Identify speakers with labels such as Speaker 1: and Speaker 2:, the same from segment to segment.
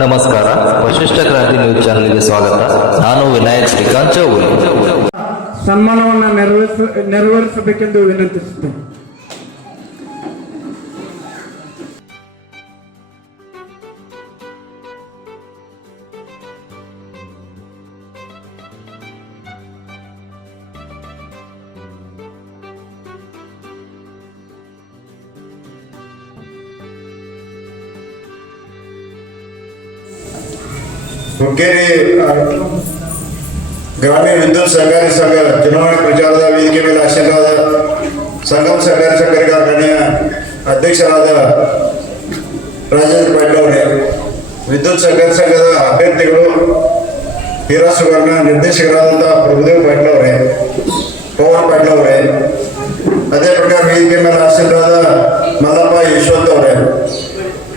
Speaker 1: ನಮಸ್ಕಾರ ವಶಿಷ್ಠ ಕ್ರಾಂತಿ ನ್ಯೂಸ್ ಚಾನೆಲ್ಗೆ ಸ್ವಾಗತ. ನಾನು ವಿನಾಯಕ್ ಶ್ರೀಕಾಂತ್ ಚೌಗುಲೆ
Speaker 2: ಸನ್ಮಾನವನ್ನು ನೆರವೇರಿಸ ನೆರವೇರಿಸಬೇಕೆಂದು ವಿನಂತಿಸುತ್ತೇನೆ.
Speaker 3: ಹುಕ್ಕೇರಿ ಆ, ಗ್ರಾಮೀಣ ವಿದ್ಯುತ್ ಸಹಕಾರಿ ಸಂಘ ಚುನಾವಣೆ ಪ್ರಚಾರದ ವೇದಿಕೆ ಮೇಲೆ ಆಶೀರ್ವಾದ ಸಂಗಮ ಸಹಕಾರಿ ಸಹಕಾರಿ ಕಾರ್ಖಾನೆಯ ಅಧ್ಯಕ್ಷರಾದ ರಾಜೇಂದ್ರ ಪಾಟೀಲ್ ಅವರೇ ವಿದ್ಯುತ್ ಸಹಕಾರಿ ಸಂಘದ ಅಭ್ಯರ್ಥಿಗಳು ಹೀರಾ ಸುವರ್ಣ ನಿರ್ದೇಶಕರಾದಂತಹ ಪ್ರಭುದೇವ್ ಪಾಟೀಲ್ ಅವರೇ ಪವನ್ ಪಾಟೀಲ್ ಅವರೇ ಅದೇ ಪ್ರಕಾರ ವೇದಿಕೆ ಮೇಲೆ ಆಶೀರ್ವಾದ ಮಲ್ಲಪ್ಪ ಯಶವಂತ್ ಅವರೇ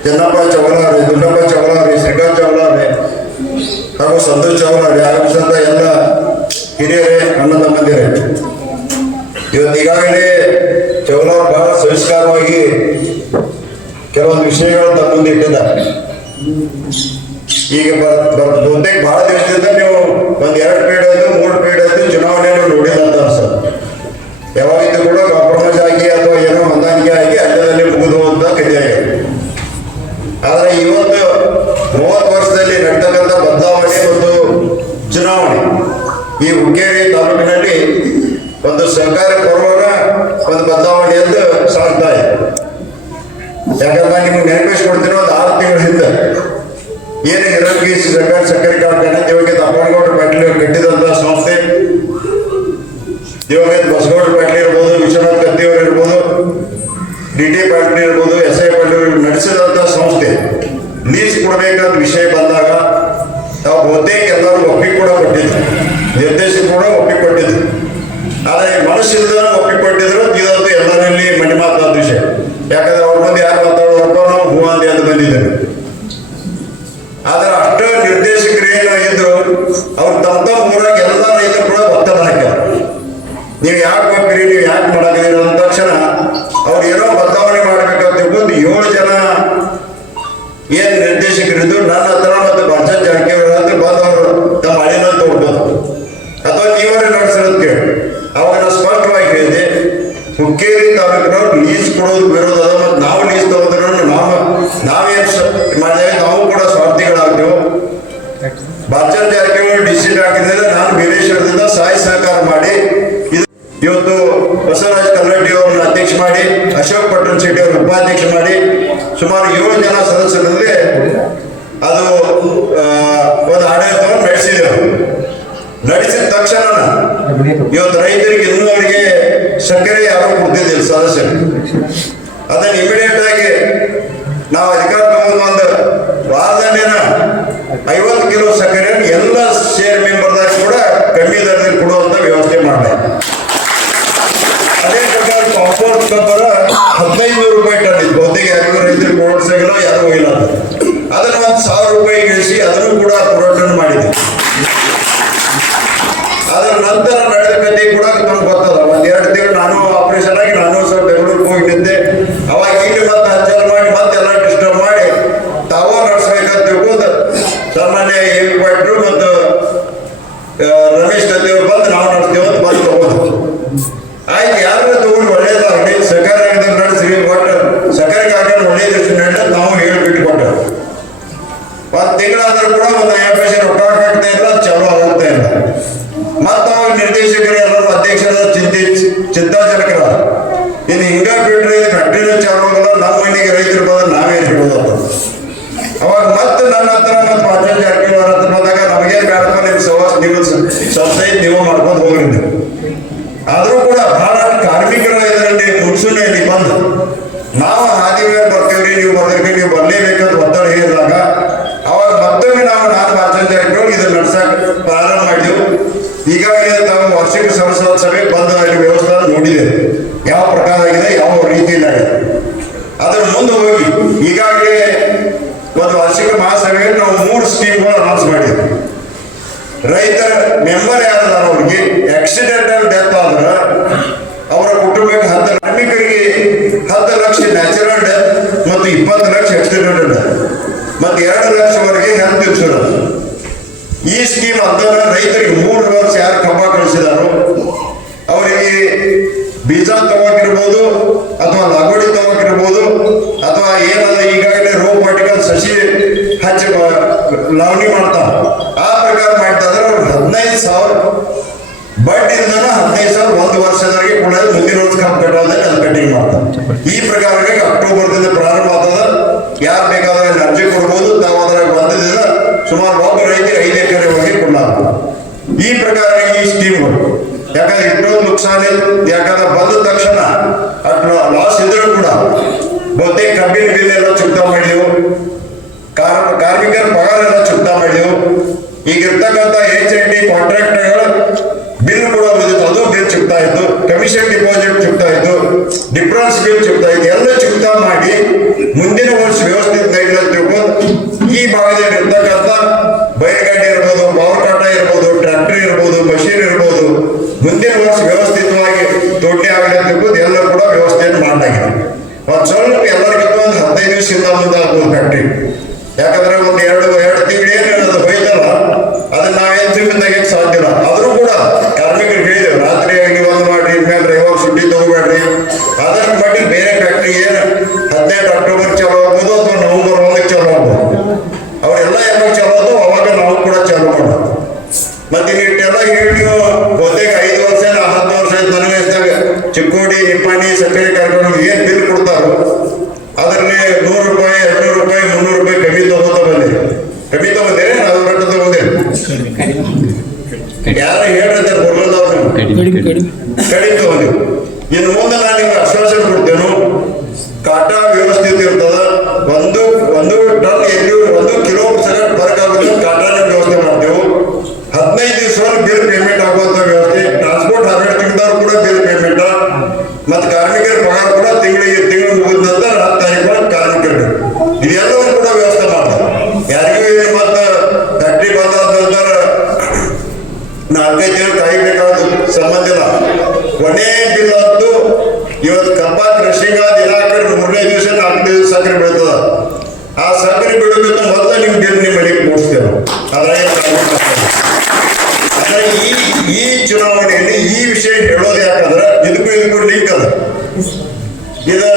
Speaker 3: ಚೆನ್ನಪ್ಪ ಚೌಲ ಅವರೇ ದುಂಡಪ್ಪ ಚೌಲ ಅವರೇ ಶ್ರೀಕಾಂತ್ ಚೌಲ ಅವರೇ ಹಾಗೂ ಸಂತೋಷ್ ಅವರು ಆಗಮಿಸಿದಂತ ಎಲ್ಲ ಹಿರಿಯರೇ, ಅಣ್ಣ ತಮ್ಮಂದಿರೇ, ಇವತ್ತು ಈಗಾಗಲೇ ಚೌಲಾರ್ ಬಹಳ ಸಂಸ್ಕಾರವಾಗಿ ಕೆಲವೊಂದು ವಿಷಯಗಳು ತಮ್ಮ ಇಟ್ಟಿದ್ದಾರೆ. ಈಗ ಬಹುತೇಕ ಬಹಳ ದಿವಸದಿಂದ ನೀವು ಒಂದ್ ಎರಡು ಪೀರಿಯಡ್ ಆಯ್ತು, ಮೂರು ಪೀರಿಯಡ್ ಆಯ್ತು ಚುನಾವಣೆಯನ್ನು ನೋಡಿಲ್ಲ ಈ ಹುಕ್ಕೇರಿ ತಾಲೂಕಿನಲ್ಲಿ ಒಂದು ಸಹಕಾರ ಕೊರೋನ ಒಂದು ಬದಲಾವಣೆ ಎಂದು ಸಾಗ್ತಾ ಇದೆ. ಯಾಕಂದ್ರೆ ನಿಮ್ಗೆ ನೆನಪಿಸ್ಕೊಡ್ತೀನಿ ಒಂದು ಆರು ತಿಂಗಳ ಹಿಂದೆ ಏನು ಹಿರಂಗಿ ಸರ್ಕಾರ ಸಕ್ಕರೆ ಕಾರ್ಖಾನೆ ದಿವಂಗತ ಅಪ್ಪನಗೌಡ ಪಾಟೀಲ್ ಕಟ್ಟಿದಂತ ಸಂಸ್ಥೆ, ದೇವಕ್ಕೆ ಬಸಗೌಡ ಪಾಟೀಲ್ ಇರ್ಬೋದು, ವಿಶ್ವನಾಥ್ ಕತ್ತಿಯವರು ಇರ್ಬೋದು, ಡಿ ಟಿ ಪಾಟೀಲ್ ಇರ್ಬೋದು, ಎಸ್ ಐ ಪಾಟೀಲ್ ನಡೆಸಿದಂತ ಸಂಸ್ಥೆ. ಲೀಸ್ ಕೊಡಬೇಕಂತ ವಿಷಯ ಬಂದಾಗ ನಾವು ಬಹುತೇಕ ಎಲ್ಲರೂ ಒಪ್ಪಿಗೆ ಕೂಡ ಕೊಟ್ಟಿದ್ರು ನಿರ್ದೇಶಕ ಕೂಡ ಒಪ್ಪಿಕೊಟ್ಟಿದ್ರು ಆದರೆ ಮನಸ್ಸಿಲ್ಲದ ಒಪ್ಪಿಕೊಟ್ಟಿದ್ರು ಇದಂತೂ ಎಲ್ಲರಲ್ಲಿ ಮನೆ ವಿಷಯ ಯಾಕಂದ್ರೆ ಅವ್ರ ಮುಂದೆ ಯಾರು ಮಾತಾಡೋದಪ್ಪ ನಾವು ಹೂ ಅಂತ ಬಂದಿದ್ದೇವೆ ಲೀಸ್ ಕೊಡೋದು ವಿರೋಧ ಮತ್ತು ನಾವು ಲೀಸ್ ತಗೋದ್ರೆ ನಾವು ನಾವೇನು ಮಾಡಿದ್ರೆ ನಾವು ಕೂಡ ಸ್ವಾರ್ಥಿಗಳಾಗ್ತೇವೆ. ಬರ್ಜನ್ ಜಾರಕಿಹೊಳಿ ಡಿಸಿಟ್ ಹಾಕಿದ್ರೆ ನಾನು ಬೀರೇಶ್ವರದಿಂದ ಸಹಾಯ ಸಹಕಾರ ಮಾಡಿ ಇವತ್ತು ಬಸವರಾಜ್ ಕಲ್ಲಡ್ಡಿ ಅವರನ್ನ ಅಧ್ಯಕ್ಷ ಮಾಡಿ, ಅಶೋಕ್ ಪಟ್ಟಣ ಶೆಟ್ಟಿ ಅವರು ಉಪಾಧ್ಯಕ್ಷ ಮಾಡಿ ಸುಮಾರು ಏಳು ಜನ ಸದಸ್ಯರಲ್ಲಿ ಅದು ಒಂದು ಆಡಳಿತವನ್ನು ನಡೆಸಿದೆವು ನಡೆಸಿದ ತಕ್ಷಣ ಇವತ್ತು ರೈತರಿಗೆ ಇನ್ನೂ ಅವರಿಗೆ ಸಕ್ಕರೆ ಯಾರು ಕೊಡ್ತಿದ್ದಿಲ್ಲ ಸದಸ್ಯರು ಅದನ್ನ ಇಮಿಡಿಯೇಟ್ ಆಗಿ ನಾವು ಅಧಿಕಾರ ತಗೊಂಡು ಒಂದು ವಾರದಲ್ಲೇನ ಐವತ್ತು ಕಿಲೋ ಸಕ್ಕರೆಯನ್ನು ಎಲ್ಲ ಶೇರ್ ಮೆಂಬರ್ದಾಗ ಕೂಡ ಕಮ್ಮಿ ದರದಲ್ಲಿ ಕೊಡುವಂತ ವ್ಯವಸ್ಥೆ ಮಾಡಬೇಕು ಅದೇ ಪ್ರಕಾರ ಕಾಂಪೌಂಡ್ ಪೇಪರ್ ಹದಿನೈದು ನೂರು ರೂಪಾಯಿ ಟನ್ ಇತ್ತು. ಬಹುತೇಕ ಯಾರಿಗೂ ರೈತರು ಪೂರೈಸಿಲ್ಲ ಯಾರು ಹೋಗಿಲ್ಲ ಅದನ್ನ ಒಂದು ಸಾವಿರ ರೂಪಾಯಿ ಇಳಿಸಿ ಅದನ್ನು ಕೂಡ ಪುರೋಟನ್ ಮಾಡಿದೆ. ಅದರ ನಂತರ ನಡೆದ ಕಥೆ ಕೂಡ ನಮ್ಗೆ ಗೊತ್ತದ ಒಂದ್ ಎರಡು ತಿಂಗಳು ನಾನು ಆಪರೇಷನ್ ಆಗಿ ನಾನು நாம் இன்னைக்கு வைத்திருப்பது ಈಗಾಗಲೇ ಒಂದು ವಾರ್ಷಿಕ ಮಹಾಸಭೆಯಲ್ಲಿ ನಾವು ಮೂರು ಸ್ಕೀಮ್ಗಳು ಅನೌನ್ಸ್ ಮಾಡಿದ್ವಿ. ರೈತರ ಮೆಂಬರ್ ಯಾರದಾರ ಅವ್ರಿಗೆ ಆಕ್ಸಿಡೆಂಟಲ್ ಡೆತ್ ಆದ್ರ ಅವರ ಕುಟುಂಬಕ್ಕೆ ಹತ್ತು ಕಾರ್ಮಿಕರಿಗೆ ಹತ್ತು ಲಕ್ಷ ನ್ಯಾಚುರಲ್ ಡೆತ್ ಮತ್ತು ಇಪ್ಪತ್ತು ಲಕ್ಷ ಆಕ್ಸಿಡೆಂಟಲ್ ಡೆತ್ ಮತ್ತೆ ಎರಡು ಲಕ್ಷವರೆಗೆ ಹೆಲ್ತ್ ಇನ್ಶೂರೆನ್ಸ್ ಈ ಸ್ಕೀಮ್ ಅಂತಂದ್ರೆ ರೈತರಿಗೆ ಮೂರು ವರ್ಷ ಯಾರು ಕಬ್ಬ ಕಳಿಸಿದಾರೋ ಅವರಿಗೆ ಬೀಜ ತಗೊಂಡಿರ್ಬೋದು ಅಥವಾ ಲಗೋಡಿ ತಗೋಕಿರ್ಬೋದು ಅಥವಾ ಈಗಾಗಲೇ ಮಾಡಿಕಲ್ ಸಸಿ ಹಚ್ಚಿ ಲಾವಣಿ ಮಾಡ್ತಾರ ಆ ಪ್ರಕಾರ ಮಾಡ್ತಾ ಇದ್ರೆ ಅವ್ರು ಹದಿನೈದು ಸಾವಿರ ಬಡ್ಡಿಂದನ ಹದಿನೈದು ಸಾವಿರ ಒಂದು ವರ್ಷದವರೆಗೆ ಕೂಡ ಮುಂದಿನ ವರ್ಷ ಕಟ್ಟೋದ್ರೆ ಅದು ಕಟ್ಟಿಂಗ್ ಮಾಡ್ತಾರೆ. ಈ ಪ್ರಕಾರವಾಗಿ ಅಕ್ಟೋಬರ್ದಿಂದ ಪ್ರಾರಂಭ ಆಗ್ತದ. ಯಾರು ಬೇಕಾದ್ರೆ ಅಲ್ಲಿ ಅರ್ಜಿ ಕೊಡ್ಬೋದು. ನಾವು ಅದ್ರಾಗ ಬಂದಿದ್ದ ಸುಮಾರು ಒಬ್ಬ ರೈತರಿಗೆ ಐದು ಹೋಗಿ ಕೊಡಲಾಗ್ತದೆ ಈ ಪ್ರಕಾರ ಈ ಸ್ಕೀಮ್ ಯಾಕಂದ್ರೆ ಇಷ್ಟೊಂದು ಇಲ್ಲ ಯಾಕಂದ್ರೆ ಬಂದ ತಕ್ಷಣ ಲಾಸ್ ಇದ್ರೂ ಕೂಡ ಬಹುತೇಕ ಕಬ್ಬಿನ ಬಿಲ್ ಎಲ್ಲ ಚುಕ್ತಾ ಮಾಡಿದೆವು ಕಾರ್, ಕಾರ್ಮಿಕರ ಪಗಾರ ಎಲ್ಲ ಚುಕ್ತಾ ಮಾಡಿದೆವು ಈಗ ಇರ್ತಕ್ಕಂಥ ಎಚ್ ಎನ್ ಡಿ ಕಾಂಟ್ರಾಕ್ಟರ್ಗಳು ಬಿಲ್ ಕೂಡ ಅದು ಬಿಲ್ ಚುಕ್ತಾ ಇತ್ತು ಕಮಿಷನ್ ಡಿಪಾಸಿಟ್ ಚುಕ್ತಾ ಇತ್ತು ಡಿಫ್ರೆನ್ಸ್ ಬಿಲ್ ಚುಕ್ತಾ ಇತ್ತು ಎಲ್ಲ ಚುಕ್ತಾ ಮಾಡಿ ಮುಂದಿನ ವರ್ಷ ವ್ಯವಸ್ಥಿತ ಗೈಡ್ಲೈನ್ ತಿಳ್ಕೊಂಡು ಈ ಭಾಗದಲ್ಲಿ ಇರ್ತಕ್ಕಂಥ ಬೈಲ್ಗಾಡಿ ಇರ್ಬೋದು ಪವರ್ ಕಾಟ ಇರ್ಬೋದು ಟ್ರ್ಯಾಕ್ಟರ್ ಇರ್ಬೋದು ಮಷೀನ್ ಇರ್ಬೋದು ಮುಂದಿನ ವರ್ಷ ವ್ಯವಸ್ಥಿತವಾಗಿ ತೊಟ್ಟಿ ಆಗಲಿ ಅಂತ ತಿಳ್ಕೊಂಡು ಎಲ್ಲ ಕೂಡ ವ್ಯವಸ್ಥೆಯನ್ನು ಮಾಡಲಾಗಿದೆ ಒಂದ್ ಸ್ವಲ್ಪ ಎಲ್ಲರಿಗಿಂತ ಒಂದು ಹದಿನೈದು ದಿವಸದಿಂದ ಮುಂದೆ ಆಗ್ಬೋದು ಫ್ಯಾಕ್ಟ್ರಿ ಯಾಕಂದ್ರೆ ಒಂದ್ ಎರಡು ಎರಡು ತಿಂಗಳು ಏನು ಅದು ಬೈತಲ್ಲ ಅದನ್ನ ನಾವೇನ್ ತಿಂದು ತೆಗಿಯಕ್ ಸಾಧ್ಯ ಇಲ್ಲ ಆದ್ರೂ ಕೂಡ ಕಾರ್ಮಿಕರಿಗೆ ಹೇಳಿದೆವು ರಾತ್ರಿ ನೀವು ಒಂದು ಮಾಡ್ರಿ ಇನ್ಮೇಲೆ ಯಾವಾಗ ಸುಟ್ಟಿ ತಗೋಬೇಡ್ರಿ ಅದರ ಮಟ್ಟಿಗೆ ಬೇರೆ ಫ್ಯಾಕ್ಟ್ರಿ ಏನು ಹದಿನೆಂಟು ಅಕ್ಟೋಬರ್ ಚಾಲು ಆಗ್ಬೋದು ಅಥವಾ ನವೆಂಬರ್ ಒಂದಕ್ಕೆ ಚಾಲು ಆಗ್ಬೋದು ಅವರೆಲ್ಲ ಯಾವಾಗ ಚಾಲು ಆದ್ರು ಅವಾಗ ನಾವು ಕೂಡ ಚಾಲು ಮಾಡೋದು ಮತ್ತೆ ಇಷ್ಟೆಲ್ಲ ಹೇಳಿ ನೀವು ಬಹುತೇಕ ಐದು ವರ್ಷ ಇಲ್ಲ ಹತ್ತು ವರ್ಷ ಆಯ್ತು ನನ್ನ ವಯಸ್ಸಾಗ ಚಿಕ್ಕೋಡಿ ನಿಪ್ಪಾಣಿ ಸಕ್ಕರೆ ಕಾರ್ಖಾನೆ ಏನ್ ಬಿಲ್ ಕೊಡ್ತಾರೋ ಅದರಲ್ಲಿ ನೂರು ರೂಪಾಯಿ ಎರಡ್ನೂರು ರೂಪಾಯಿ ಮುನ್ನೂರು ರೂಪಾಯಿ ಕಮ್ಮಿ ತಗೋತಾ ಬಂದಿರಿ ಕಮ್ಮಿ ತಗೊಂಡಿರಿ ನಾವು ರೊಕ್ಕ ತಗೊಂಡಿರಿ ಯಾರು ಹೇಳಿದ್ರೆ ಬರ್ಲದವ್ರು ಕಡಿಮೆ. ತಗೊಂಡಿವಿ ಇನ್ನು ಮುಂದೆ ನಾನು ನಿಮ್ಗೆ ಆಶ್ವಾಸನೆ ಕೊಡ್ತೇನು ಕಾಟಾ ವ್ಯವಸ್ಥಿತ ಇರ್ತದ ಒಂದು ಒಂದು ಟನ್ ಎಲ್ಲಿ ಒಂದು ಕಿಲೋ ಸಗಟ್ ಆಗುತ್ತೆ ಕಾಟಾನ ವ್ಯವಸ್ಥೆ ಮಾಡ್ತೇವೆ ಹದಿನೈದು ದಿವಸ ಬಿಲ್ ಪೇಮೆಂಟ್ ಆಗುವಂತ ವ್ಯವಸ್ಥೆ ಟ್ರಾನ್ಸ್ಪೋರ್ಟ್ ಹಾರ್ವೆಸ್ಟಿಂಗ್ದವ್ರು ಕೂಡ ಬಿಲ್ ಪೇಮೆಂಟ್ ಮತ್ತೆ ಕಾರ್ಮಿಕರ ಪಗಾರ ಕೂಡ ತಿಂಗಳಿಗೆ ತಿಂಗಳು ಮುಗಿದ ನಂತರ ಹತ್ತು ತಾರೀಕು ಕಾರ್ಮಿಕರಿಗೆ ಇದೆಲ್ಲವೂ ಕೂಡ ವ್ಯವಸ್ಥೆ ಮಾಡ್ತಾರೆ ಯಾರಿಗೂ ಏನು ಮತ್ತೆ ಫ್ಯಾಕ್ಟ್ರಿ ಬಂದಾದ ನಂತರ ನಾಲ್ಕೈದು ಜನ ಕಾಯ್ಬೇಕಾದ ಸಂಬಂಧ ಇಲ್ಲ. ಕೊನೆ ಬಿಲ್ ಅಂತೂ ಇವತ್ತು ಕಬ್ಬ ಕೃಷಿಗ ದಿನಾಕರ್ ಮೂರನೇ ದಿವಸ, ನಾಲ್ಕನೇ ದಿವಸ ಸಕ್ಕರೆ ಬೀಳ್ತದ. ಆ ಸಕ್ಕರೆ ಬೀಳಬೇಕು ಮೊದಲು ನಿಮ್ ಬಿಲ್ ನಿಮ್ಮ ಮನೆಗೆ ಮೂಡಿಸ್ತೇವೆ ಅದ್ರಾಗ ಆದ್ರೆ ಈ ಈ ಚುನಾವಣೆಯಲ್ಲಿ ಈ ವಿಷಯ ಹೇಳೋದು ಯಾಕಂದ್ರೆ ಇದಕ್ಕೂ ಇದಕ್ಕೂ ಲಿಂಕ್ ಅದ. ಇದು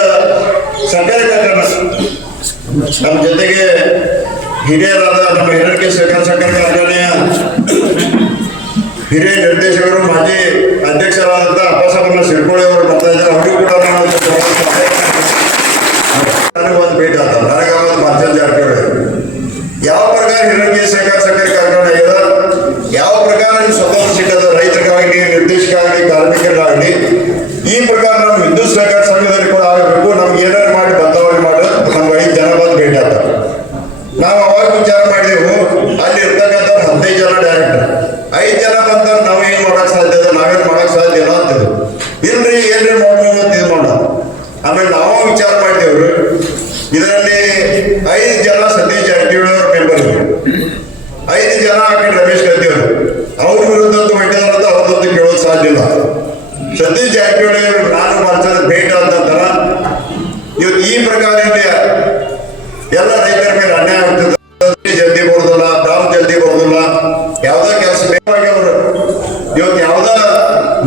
Speaker 3: ಸಕ್ಕರೆ ಕಾರ್ಖಾನೆ ನಮ್ಮ ಜೊತೆಗೆ ಹಿರಿಯರಾದ ನಮ್ಮ ಹಿರಣ್ಯ ಸಹಕಾರ ಸಕ್ಕರೆ ಕಾರ್ಖಾನೆಯ ಹಿರಿಯ ನಿರ್ದೇಶಕರು ಮಾಜಿ ಅಧ್ಯಕ್ಷರಾದಂಥ ಅಪ್ಪಸಾಬನ್ನ ಸಿಡ್ಕೋಳಿ ಅವರು ಬರ್ತಾ ಇದ್ದಾರೆ ಅವರಿಗೂ ಕೂಡ ನಾನು ಒಂದು ನನಗೆ ಒಂದು ಭೇಟಿ ಆತ ನನಗೆ ಒಂದು ಮಾರ್ಚಲ್ ಜಾರಕಿಹೊಳಿ ಯಾವ ಪ್ರಕಾರ ಹಿರಣ್ಯ ಸಹಕಾರ ಸಕ್ಕರೆ ಕಾರ್ಖಾನೆ ಇದೆ ಯಾವ ಪ್ರಕಾರ ನೀವು ಸ್ವತಂತ್ರ ಸಿಕ್ಕದ ರೈತರಿಗಾಗಲಿ ನಿರ್ದೇಶಕರಾಗಲಿ ಕಾರ್ಮಿಕರಿಗಾಗಲಿ ಈ ಪ್ರಕಾರ ನಮ್ಮ ವಿದ್ಯುತ್ ಸಹಕಾರ ಸಂಘದಲ್ಲಿ ಕೂಡ ಆಗಬೇಕು ನಮ್ಗೆ ಏನಾರು ಮಾಡಿ ಬದಲಾವಣೆ ಮಾಡೋದು ನಮ್ಗೆ ಐದು ಜನ ಬಂದು ಭೇಟಿ ಆಗ್ತಾರೆ ನಾವು ಅವಾಗ ವಿಚಾರ ಮಾಡಿದೆವು ಅಲ್ಲಿ ಇರ್ತಕ್ಕಂಥ ಹದಿನೈದು ಜನ ಡೈರೆಕ್ಟರ್ ಐದು ಜನ ಬಂದ್ರೆ ನಾವು ಏನ್ ಮಾಡಕ್ ಸಾಧ್ಯ ಇದೆ ನಾವೇನ್ ಮಾಡಕ್ ಸಾಧ್ಯ ಇಲ್ಲ ಅಂತಿದ್ರು ಇಲ್ರಿ ಏನ್ರಿ ಮಾಡ್ಬೋದು ಅಂತ ಇದು ಮಾಡೋಣ ಆಮೇಲೆ ನಾವು ವಿಚಾರ ಮಾಡಿದೆವು ಇದರಲ್ಲಿ ಐದು ಜನ ಸತೀಶ್ ಜಾರಕಿಹೊಳಿ ಅವ್ರ ಮೆಂಬರ್ ಇದ್ರು ಐದು ಜನ ಆ ಕಡೆ ರಮೇಶ್ ಗದ್ದಿ ಅವರು ಅವ್ರ ವಿರುದ್ಧ ಹೊಂಟಿದಾರಂತ ಅವ್ರದ್ದು ಕೇಳೋದು ಸಾಧ್ಯ ಇಲ್ಲ ಸತೀಶ್ ಜಾರಕಿಹೊಳಿ ಅವರು ನಾನು ಮಾಡ್ಸೋದು ಭೇಟ ಅಂತ ಇವತ್ತು ಈ ಪ್ರಕಾರ ಇಲ್ಲಿ ಎಲ್ಲ ರೈತರ ಮೇಲೆ ಅನ್ಯಾಯ ಆಗ್ತದೆ ಜಲ್ದಿ ಬರೋದಿಲ್ಲ ದಾಮ್ ಜಲ್ದಿ ಬರೋದಿಲ್ಲ ಯಾವ್ದೋ ಕೆಲಸ ಬೇಕಾಗಿ ಅವರು ಇವತ್ತು ಯಾವ್ದ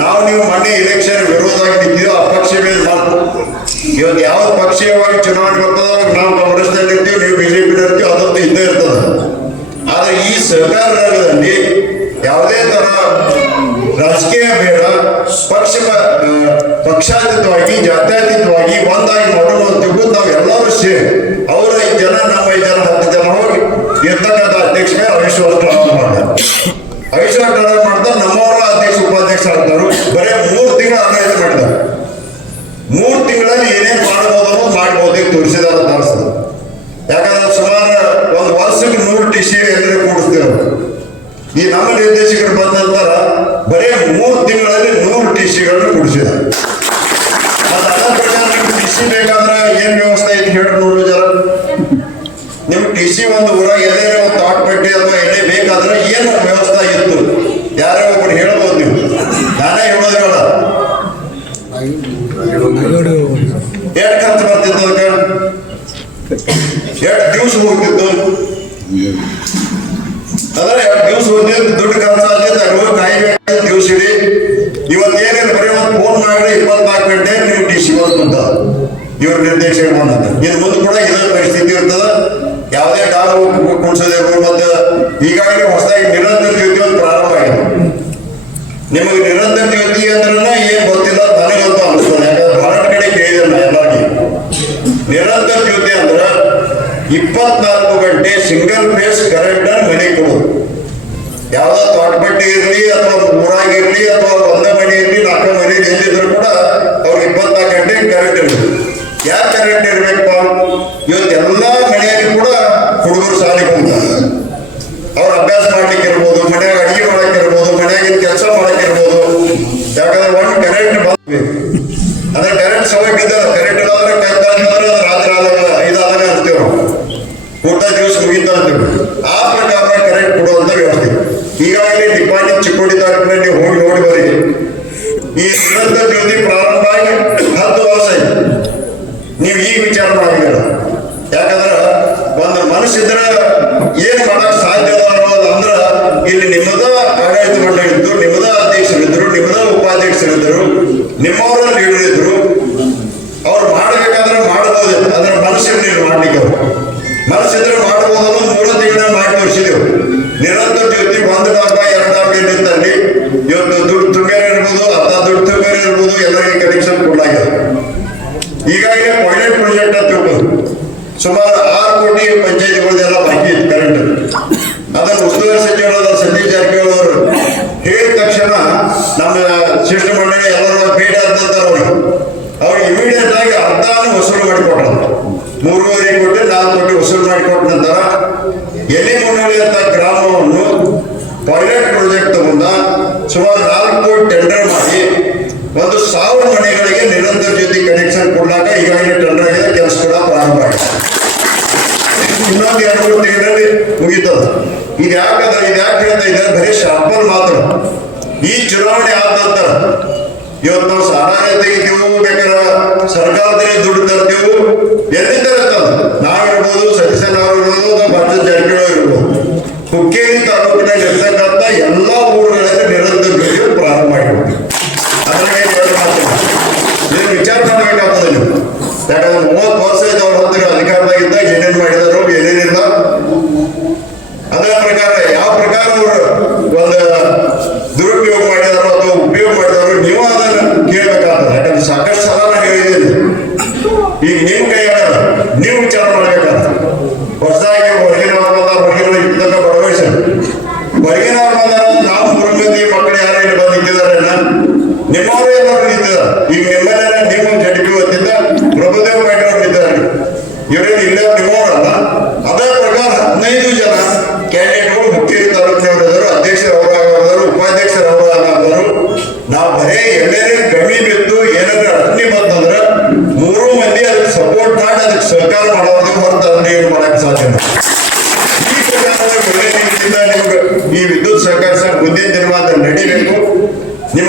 Speaker 3: ನಾವು ನೀವು ಮೊನ್ನೆ ಇಲೆಕ್ಷನ್ ವಿರೋಧವಾಗಿ ನಿಂತಿದ್ದೋ ಆ ಪಕ್ಷ ಮೇಲೆ ಮಾತು ಇವತ್ತು ಯಾವ ಪಕ್ಷೀಯವಾಗಿ ಚುನಾವಣೆ ಬರ್ತದ ನಾವು ಕಾಂಗ್ರೆಸ್ನಲ್ಲಿ ಇರ್ತೀವಿ, ನೀವು ಬಿಜೆಪಿ ಇರ್ತೀವಿ ಅದಂತೂ ಇದ್ದೇ ಇರ್ತದ. ಆದ್ರೆ ಈ ಸರ್ಕಾರ ರಂಗದಲ್ಲಿ ಯಾವುದೇ ತರ ರಾಜಕೀಯ ಬೇಡ, ಪಕ್ಷ ಪಕ್ಷಾತೀತವಾಗಿ, ಜಾತ್ಯತೀತವಾಗಿ ಒಂದಾಗಿ ಮಾಡೋಣ ಅಂತ ತಿಳ್ಕೊಂಡು ನಾವು ಎಲ್ಲರೂ ಸೇರಿ ಅವ್ರ ಐದು ಜನ ನಮ್ಮ ಐದು ಜನ ಹತ್ತು ಜನ ಹೋಗಿ ಇರ್ತಕ್ಕಂಥ ಅಧ್ಯಕ್ಷ ಮೇಲೆ ಅವಿಶ್ವಾಸ ಪ್ರಮಾಣ ಮಾಡ್ತಾರೆ ಅವಿಶ್ವಾಸ ಪ್ರಮಾಣ ಮಾಡ್ತಾರೆ ನಮ್ಮವರು ಅಧ್ಯಕ್ಷ ಉಪಾಧ್ಯಕ್ಷ ಆಗ್ತಾರೆ ಬರೀ ಮೂರು ತಿಂಗಳು ಆಡಳಿತ ಮಾಡಿದ್ದಾರೆ ಮೂರು ತಿಂಗಳಲ್ಲಿ ಏನೇನು ಮಾಡ್ಬೋದು ಅನ್ನೋದು ಅಂತ ಅನಿಸ್ತದೆ ಯಾಕಂದ್ರೆ ಸುಮಾರು ಒಂದು ವರ್ಷಕ್ಕೆ ನೂರು ಟಿ ಸಿ ಎಲ್ಲರೂ ಕೂಡಿಸ್ತೇವೆ ಈ ನಮ್ಮ ನಿರ್ದೇಶಕರು ಬಂದ ನಂತರ ಬರೀ ಮೂರು ತಿಂಗಳಲ್ಲಿ ನೂರು ಟಿ ಸಿಗಳನ್ನು ಕೂಡಿಸಿದ್ದಾರೆ. ಅದು ಅದ ನಿಮ್ಗೆ ಟಿ ಸಿ ಬೇಕಾದ್ರೆ ಏನ್ ವ್ಯವಸ್ಥೆ ಐತಿ ಹೇಳಿ ನೋಡ್ರಿ ಜನ? ನಿಮ್ ಟಿ ಸಿ ಒಂದು ಊರಾಗ ಎಲ್ಲೇ ಒಂದು ತಾಟ್ ಪಟ್ಟಿ ಅಥವಾ ಎಲ್ಲೇ ಬೇಕಾದ್ರೆ ಏನು ಎಷ್ಟು ದಿವಸ ಹೋಗಿದ್ದು ಅಂದ್ರೆ ಎರಡು ದಿವಸ ಹೋಗಿದ್ದು ದುಡ್ಡು ಖರ್ಚು ಆಗಿದ್ದು ಅನುಭವ ಕಾಯಿಬೇಕು ದಿವಸ ಇಡಿ. ಇವತ್ತೇನೇನು ಬರೀ ಒಂದು ಫೋನ್ ಮಾಡಿ ಇಪ್ಪತ್ನಾಲ್ಕು ಗಂಟೆ ನೀವು ಡಿ ಸಿ ಬಂದ ಇವ್ರ ನಿರ್ದೇಶನ ಬಂದ ಇನ್ನು ಮುಂದೆ ಕೂಡ ಇದೇ ಪರಿಸ್ಥಿತಿ ಇರ್ತದ. ಯಾವುದೇ ಡಾಲ್ ಕುಣಿಸೋದೇ ಮತ್ತೆ ಈಗಾಗಲೇ ಹೊಸದಾಗಿ ನಿರಂತರ ಪ್ರಾರಂಭ ಆಗಿದೆ. ನಿಮಗೆ ಇಪ್ಪತ್ನಾಲ್ಕು ಗಂಟೆ ಸಿಂಗಲ್ ಫೇಸ್ ಕರೆಂಟ್ ಮನೆ ಕೊಡೋದು. ತೋಟ ಬಟ್ಟೆ ಇರಲಿ ಅಥವಾ ಊರಾಗಿರ್ಲಿ ಅಥವಾ ಒಂದೇ ಮನೆ ಇರಲಿ, ನಾಲ್ಕು ಮನೆ ಎಲ್ಲಿದ್ರು ಕೂಡ ಅವ್ರಿಗೆ ಇಪ್ಪತ್ನಾಲ್ಕು ಗಂಟೆ ಕರೆಂಟ್ ಇರಬೇಕು. ಯಾಕೆ ಕರೆಂಟ್ ಇರಬೇಕು ಇವತ್ತು ಎಲ್ಲ ಮನೆಯಲ್ಲಿ ಕೂಡ ಹುಡುಗರು ಸಾಲಿಗೆ ಹೋಗ್ತಾರೆ. ಅವ್ರ ಅಭ್ಯಾಸ ಮಾಡ್ಲಿಕ್ಕೆ ಇರ್ಬೋದು, ಮನೆ ಊಟ ದಿವಸ ಮುಗಿತಾ ಅಂತೇಳಿ ಆ ಪ್ರಕಾರ ಕರೆಂಟ್ ಕೊಡುವಂತ ವ್ಯವಸ್ಥೆ ಈಗಾಗಲೇ ನಿಪ್ಪಾಣಿ ಚಿಕ್ಕೊಂಡಿದ್ದಾಗ ನೀವು ಹೋಗಿ ನೋಡಿ ಬರಿ ಈ ನಿರಂತರ ಜ್ಯೋತಿ ಪ್ರಾರಂಭ ಆಗಿ ಹತ್ತು ವರ್ಷ ಆಯ್ತು. ನೀವು ಈಗ ವಿಚಾರ ಮಾಡಿಲ್ಲ ಯಾಕಂದ್ರ ಒಂದು ಮನಸ್ಸಿದ್ರೆ ಏನ್ ಮಾಡಕ್ ಸಾಧ್ಯ ಅನ್ನೋದು ಅಂದ್ರೆ ಇಲ್ಲಿ ನಿಮ್ಮದ ಆಡಳಿತ ಮಂಡಳಿ ಇದ್ದು ನಿಮ್ಮದ ಅಧ್ಯಕ್ಷರಿದ್ರು ನಿಮ್ಮದ ಉಪಾಧ್ಯಕ್ಷರಿದ್ದರು ನಿಮ್ಮವರ ಲೀಡರ್ ಇದ್ರು To 玩 ನಿಮ್ಮವರೇ ನೋಡ್ರಿ ಈಗ ನಿಮ್ಮಲ್ಲೇ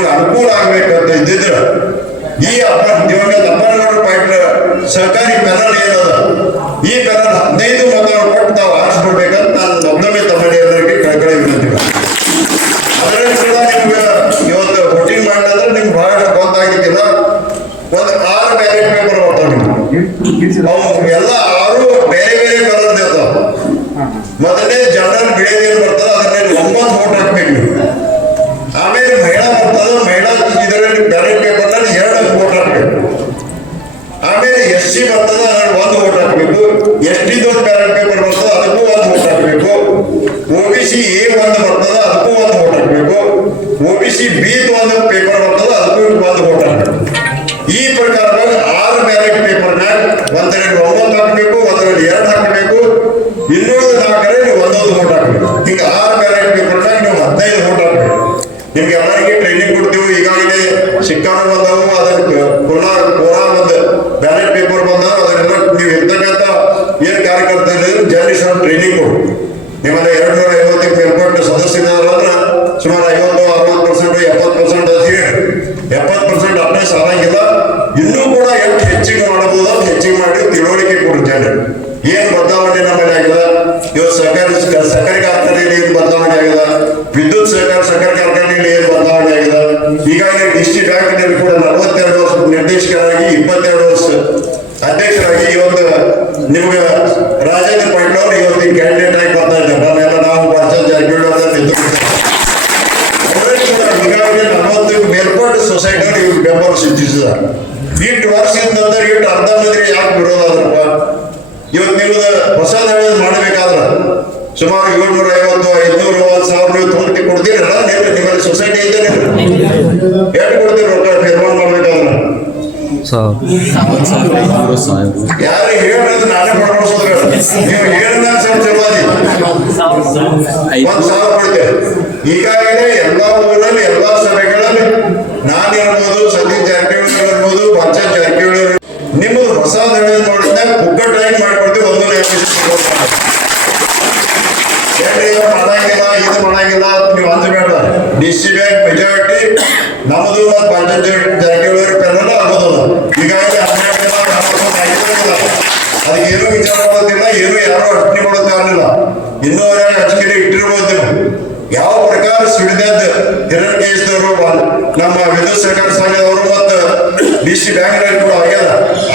Speaker 3: ರೈತರಿಗೆ ಅನುಕೂಲ ಆಗಬೇಕು ಅಂತ ಇದ್ದಿದ್ರ. ಈ ದಿವಂಗತ ಅಪ್ಪನಗೌಡ ಪಾಟೀಲ್ ಸರ್ಕಾರಿ ಪೆನಲ್ ಏನದ? ಈ ಪೆನಲ್ ಹದಿನೈದು ಮೊದಲು ಕೊಟ್ಟು ನಾವು ಆರಿಸ್ಕೊಡ್ಬೇಕಂತ ನಾನು ಒಮ್ಮೊಮ್ಮೆ ತಮ್ಮಡಿ ಎಲ್ಲರಿಗೆ ಕಳಕಳಿ ವಿನಂತಿ ಅದರಲ್ಲಿ ಕೂಡ ನಿಮ್ಗೆ ಇವತ್ತು ವೋಟಿಂಗ್ ಮಾಡಿದ್ರೆ ನಿಮ್ಗೆ ಬಹಳ ಗೊತ್ತಾಗಿದ್ದಿಲ್ಲ. ಒಂದು ಆರು ಬ್ಯಾಲೆಟ್ ಪೇಪರ್ ಬರ್ತಾವೆ ನಿಮ್ಗೆ. ಸಿ ಬರ್ತದೆ ಅದರಲ್ಲಿ ಒಂದು ಓಟ್ ಹಾಕಬೇಕು. ಎಷ್ಟಿದ್ದು ಬ್ಯಾಲೆಟ್ ಪೇಪರ್ ಬರ್ತದೆ, ಅದಕ್ಕೂ ಒಂದು ಓಟ್ ಹಾಕಬೇಕು. ಒಬಿಸಿ ಎ ಒನ್ ಅಧ್ಯಕ್ಷರಾಗಿ ಇವತ್ತು ನಿಮ್ಗೆ ರಾಜೇಂದ್ರ ಪಾಟೀಲ್ ಅವರು ಇವತ್ತು ಕ್ಯಾಂಡಿಡೇಟ್ ಆಗಿ ಬರ್ತಾ ಇದ್ದಾರೆ. ನಾನೆಲ್ಲ ನಾವು ಪಂಚಾಯತ್ ಜಾರಕಿಹೊಳಿ ಕೂಡ ಈಗಾಗಲೇ ನಲವತ್ತು ಮೇಲ್ಪಟ್ಟು ಸೊಸೈಟಿ ಅವರು ಇವ್ರು ಬೆಂಬಲ ಸೂಚಿಸಿದ್ದಾರೆ ಇಟ್ಟು ವರ್ಷದಿಂದ ಅಂದ್ರೆ ಇಟ್ಟು ಅರ್ಧ ಮಂದಿಗೆ ಯಾಕೆ ವಿರೋಧ ಆದ್ರಪ್ಪ? ಇವತ್ತು ನೀವು ಪ್ರಸಾದ ಹೇಳೋದು ಮಾಡಬೇಕಾದ್ರ ಸುಮಾರು ಏಳ್ನೂರ ಐವತ್ತು, ಐದ್ನೂರು, ಒಂದು ಸಾವಿರ ನೀವು ತೊಂಬತ್ತಿ ಕೊಡ್ತೀರಲ್ಲ? ನೀವು ನಿಮ್ಮಲ್ಲಿ ಸೊಸೈಟಿ ಇದ್ದೇನೆ ಹೇಳಿ ಕೊಡ್ತೀರಿ ರೊಕ್ಕ ಮಾಡ್ಬೇಕಾದ್ರೆ ಯಾರು ಹೇಳಿದ್ರೆ ನಾನೇ ಮಾಡ್ಕೊಡ್ಸೋದ್ರ ನೀವು ಹೇಳಿದ ಅದಿ ಒಂದ್ ಸಾವಿರ ಕೊಡ್ತೇವೆ ಈಗಾಗಲೇ ಎಲ್ಲಾ ಊರಲ್ಲಿ ಎಲ್ಲಾ ಸಭೆಗಳಲ್ಲಿ ನಾನು ಇರ್ಬೋದು ತಗೋಬೋದಿಲ್ಲ ಏನು ಯಾರು ಅರ್ಚನೆ ಮಾಡೋದಾಗಲಿಲ್ಲ ಇನ್ನೂ ಅವ್ರಾಗ ಅಚ್ಚಕರಿ ಇಟ್ಟಿರ್ಬೋದಿಲ್ಲ ಯಾವ ಪ್ರಕಾರ ಸಿಡಿದ ಹಿರಣ್ಯ ಕೇಸದವರು ನಮ್ಮ ವಿದ್ಯುತ್ ಸರ್ಕಾರ ಸಂಘದವರು ಮತ್ತು ಡಿ ಸಿ ಬ್ಯಾಂಕ್ನಲ್ಲಿ ಕೂಡ ಆಗ್ಯದ.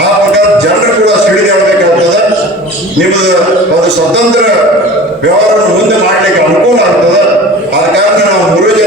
Speaker 3: ಆ ಪ್ರಕಾರ ಜನರು ಕೂಡ ಸುಡಿದ ಹೇಳ್ಬೇಕಾಗ್ತದೆ. ನಿಮ್ಮದು ಅದು ಸ್ವತಂತ್ರ ವ್ಯವಹಾರವನ್ನು ಮುಂದೆ ಮಾಡ್ಲಿಕ್ಕೆ ಅನುಕೂಲ ಆಗ್ತದ. ಆ ಕಾರಣ ನಾವು ಮೂರು ಜನ